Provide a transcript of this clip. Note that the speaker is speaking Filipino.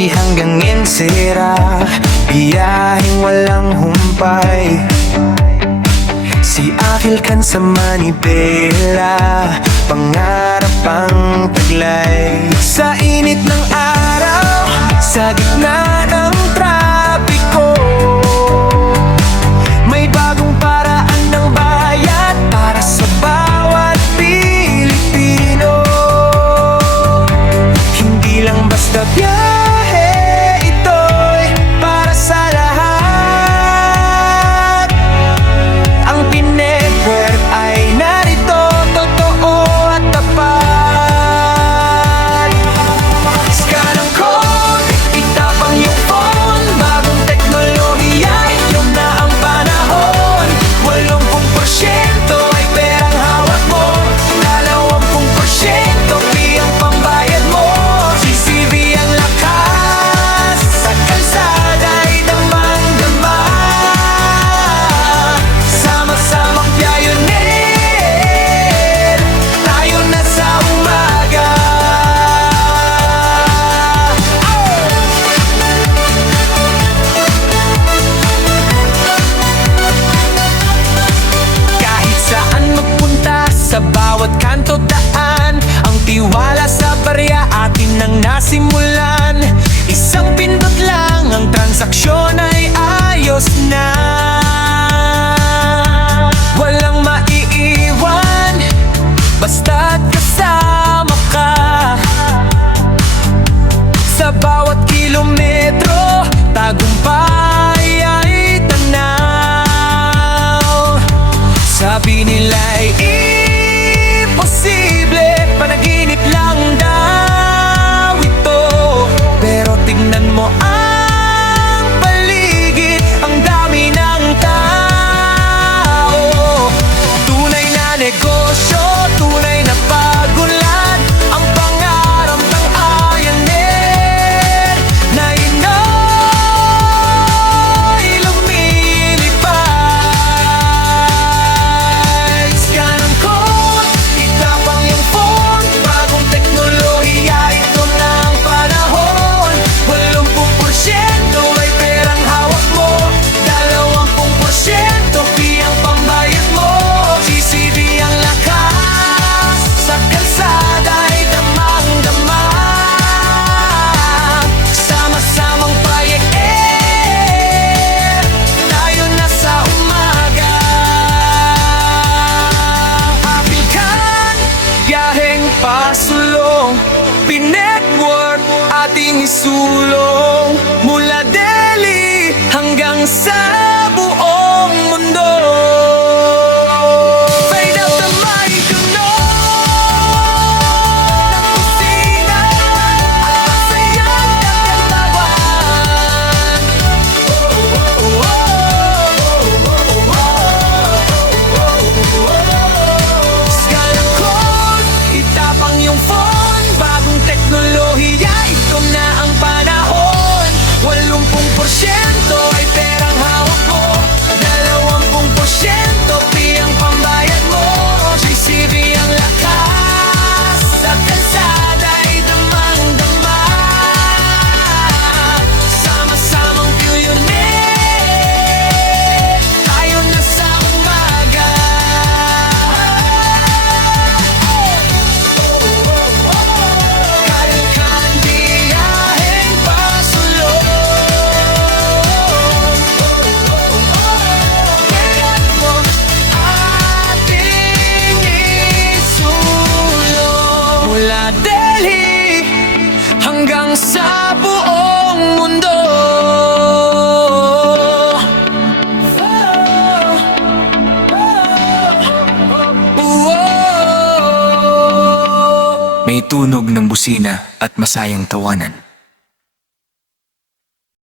Delhi hanggang Insira, biyaheng walang humpay. Si Akil Khan sa Manibela, pangarap ang taglay. Sa init ng araw, sa gitna ng trapiko, may bagong paraan ng bayad para sa bawat Pilipino. Hindi lang basta biyahe, ito'y para sa lahat. Ang Pinetwork ay narito, totoo at tapat. Scan ang code, itapang yung phone. Bagong teknolohiya, ito na ang panahon. 80% ay perang hawak mo, 20% ang pambayad mo. CCV ang lakas, sa kalsada'y damang-dama. Sama-samang pioneer, tayo na sa umaga. Kahit saan magpunta, sa bawat kanto daan, ang tiwala sa barya atin nang nasimulan. Isang pindot lang, ang transaksyon ay ayos na. Walang maiiwan, basta't kasama ka. Sa bawat kilometro, tagumpay ay tanaw. Sabi nila'y imposible, panaginip lang daw ito. Pero tingnan mo ang paligid, ang dami ng tao. Tunay na negosyo, tunay na pagunlad, ang pangarap ng Ayaner na ino'y lumilipad. Scan ang code, itapang yung phone. Bagong teknolohiya, ito na ang panahon. 80% ay perang hawak mo, 20% ang pambayad mo. CCV ang lakas, sa kalsada'y damang-dama. Sama-samang pioneer, tayo na sa umaga. Akil Khan, biyaheng pasulong, Pinetwork ating isulong. Mula Delhi hanggang sa buong mundo. Fade out the mic, you know, ng kusina at masayang nagkalawan. Scan ang code, itapang yung phone. Bagong teknolohiya, ito na ang panahon. 80% ay perang hawak mo, 20% ang pambayad mo. CCV ang lakas, sa kalsada'y damang-dama. Sama-samang pioneer, tayo na sa umaga. Akil Khan, biyaheng pasulong. Pinetwork ating isulong. Mula Delhi hanggang sa buong mundo. May tunog ng busina at masayang tawanan.